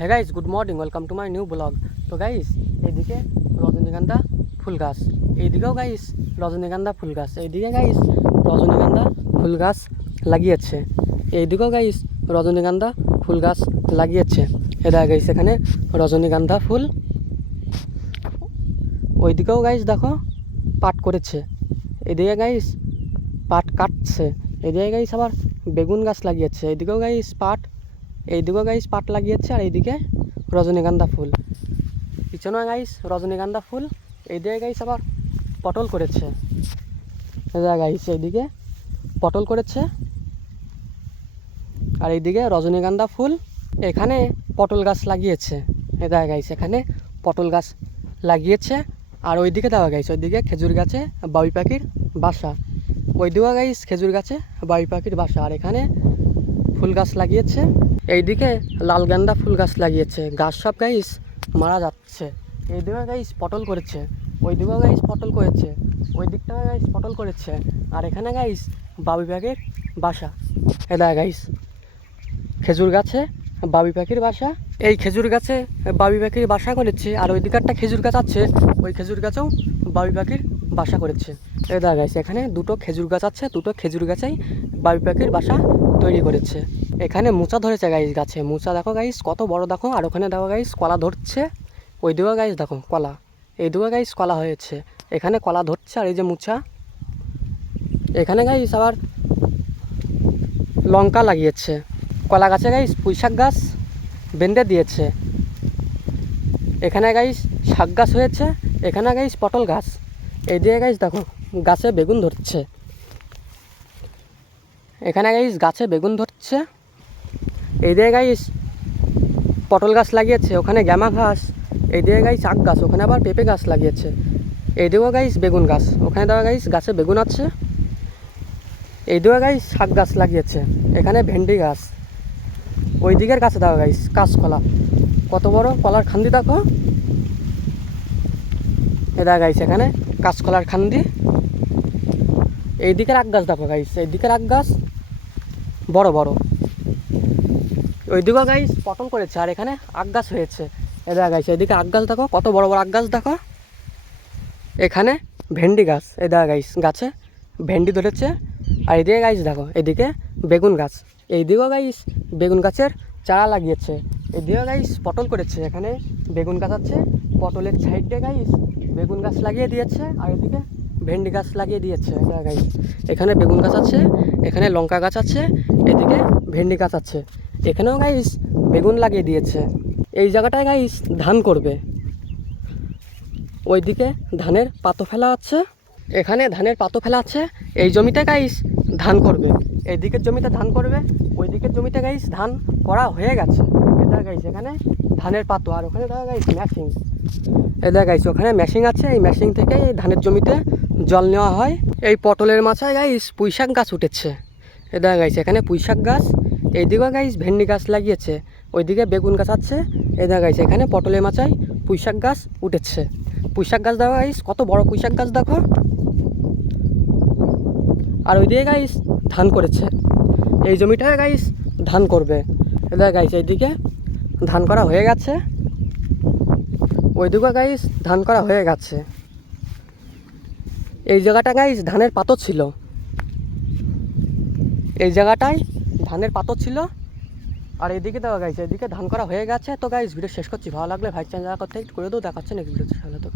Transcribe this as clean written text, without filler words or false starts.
হ্যাঁ guys, good morning, welcome to my new blog. তো guys, এইদিকে রজনীগন্ধা ফুল গাছ, এইদিকেও গাইস রজনীগন্ধা ফুল গাছ, এইদিকে গাইস রজনীগন্ধা ফুল গাছ লাগিয়েছে, এইদিকেও গাইস রজনীগন্ধা ফুল গাছ লাগিয়েছে। এটা গাইস এখানে রজনীগন্ধা ফুল, ওইদিকেও গাইস দেখো পাট করেছে, এদিকে গাইস পাট কাটছে, এদিকে গাইস আবার বেগুন গাছ লাগিয়েছে, এইদিকেও গাইস পাট, এইদিকেও গাইস পাট লাগিয়েছে, আর এইদিকে রজনীগন্ধা ফুল, পিছনে গাইস রজনীগন্ধা ফুল, এইদিকে গাইস আবার পটল করেছে, এটা গাইস এইদিকে পটল করেছে, আর এইদিকে রজনীগন্ধা ফুল, এখানে পটল গাছ লাগিয়েছে, এটা গাইস এখানে পটল গাছ লাগিয়েছে। আর ওইদিকে দেওয়া গাইস, ওইদিকে খেজুর গাছে বাবুই পাখির বাসা, ওইদিকেও গাইস খেজুর গাছে বাবুই পাখির বাসা, আর এখানে ফুল গাছ লাগিয়েছে, এইদিকে লাল গেন্দা ফুল গাছ লাগিয়েছে, গাছ সব গাইস মারা যাচ্ছে। এইদিকে গাইস পটল করেছে, ওইদিকেও গাইস পটল করেছে, ওই দিকটাও গাইস পটল করেছে, আর এখানে গাইস বাবুই পাখির বাসা, এটা গাইস খেজুর গাছে বাবুই পাখির বাসা, এই খেজুর গাছে বাবুই পাখির বাসা করেছে, আর ওই দিকে একটা খেজুর গাছ আছে, ওই খেজুর গাছেও বাবুই পাখির বাসা করেছে। এটা গাইস এখানে দুটো খেজুর গাছ আছে, দুটো খেজুর গাছেই বাবুই পাখির বাসা তৈরি করেছে। এখানে মোচা ধরেছে গাইস গাছে, মোচা দেখো গাইস কত বড় দেখো, আর ওখানে দেখো গাইস কলা ধরছে, ওই দিকেও গাইস দেখো কলা, এই দিকেও গাইস কলা হয়েছে, এখানে কলা ধরছে, আর এই যে মোচা, এখানে গাইস আবার লঙ্কা লাগিয়েছে, কলা গাছে গাইস পুঁইশাক গাছ বেঁধে দিয়েছে, এখানে গাইস শাক গাছ হয়েছে, এখানে গাইস পটল গাছ, এই দিকে গাইস দেখো গাছে বেগুন ধরছে, এখানে গাইস গাছে বেগুন ধরছে, এই দিকে গাইস পটল গাছ লাগিয়েছে, ওখানে গ্যামা ঘাস, এই দিকে গাইস আখ গাছ, ওখানে আবার পেঁপে গাছ লাগিয়েছে, এই দিকেও গাইস বেগুন গাছ, ওখানে দেওয়া গাইস গাছে বেগুন আছে, এই দিকে গাইস শাক গাছ লাগিয়েছে, এখানে ভেন্ডি গাছ, ওই দিকের গাছে দেওয়া গাইস কাঁচকলা, কত বড় কলার খান্দি দেখো, এটা গাইস এখানে কাঁচকলার খান্দি, এই দিকের আখ গাছ দেখো গাইস, এই দিকের আখ গাছ বড় বড়, ওই দিকেও গাইস পটল করেছে, আর এখানে আখ গাছ হয়েছে, এটা গাইস এদিকে আখ গাছ দেখো কত বড় বড় আখ গাছ দেখো, এখানে ভেন্ডি গাছ, এটা গাইস গাছে ভেন্ডি ধরেছে, আর এদিকে গাইস দেখো এদিকে বেগুন গাছ, এইদিকেও গাইস বেগুন গাছের চারা লাগিয়েছে, এদিকেও গাইস পটল করেছে, এখানে বেগুন গাছ আছে, পটলের সাইডে গাইস বেগুন গাছ লাগিয়ে দিয়েছে, আর এদিকে ভেন্ডি গাছ লাগিয়ে দিয়েছে, এটা গাইস এখানে বেগুন গাছ আছে, এখানে লঙ্কা গাছ আছে, এদিকে ভেন্ডি গাছ আছে, এখানেও গাইস বেগুন লাগিয়ে দিয়েছে। এই জায়গাটায় গাইস ধান করবে, ওইদিকে ধানের পাতো ফেলা আছে, এখানে ধানের পাতো ফেলা আছে, এই জমিতে গাইস ধান করবে, এই দিকের জমিতে ধান করবে, ওই দিকের জমিতে গাইস ধান করা হয়ে গেছে, এটা গাইস এখানে ধানের পাতো, আর ওখানে দেখা গাইস মেশিন, এটা গাইস ওখানে মেশিন আছে, এই মেশিন থেকে এই ধানের জমিতে জল নেওয়া হয়। এই পটলের মাচায় গাইস পুঁইশাক গাছ উঠেছে, এটা গাইস এখানে পুঁইশাক গাছ, এইদিকেও গাইস ভেন্ডি গাছ লাগিয়েছে, ওইদিকে বেগুন গাছ আছে, এটা গাইস এখানে পটলের মাচায় পুঁইশাক গাছ উঠেছে, পুঁইশাক গাছ দেখো গাইস কত বড় পুঁইশাক গাছ দেখো, আর ওইদিকে গাইস ধান করেছে, এই জমিটায় গাইস ধান করবে, এটা গাইস এইদিকে ধান করা হয়ে গেছে, ওইদিকে গাইস ধান করা হয়ে গেছে, এই জায়গাটা গাইস ধানের পাতো ছিল, এই জায়গাটায় ধানের পাতো ছিল, আর এইদিকে দেওয়া গাইস এইদিকে ধান করা হয়ে গেছে। তো গাইস ভিডিও শেষ করছি, ভালো লাগলে ভাই চ্যানেল করতে একটু করে দেবো, দেখাচ্ছে নেক্সট ভিডিওতে, তাহলে তো।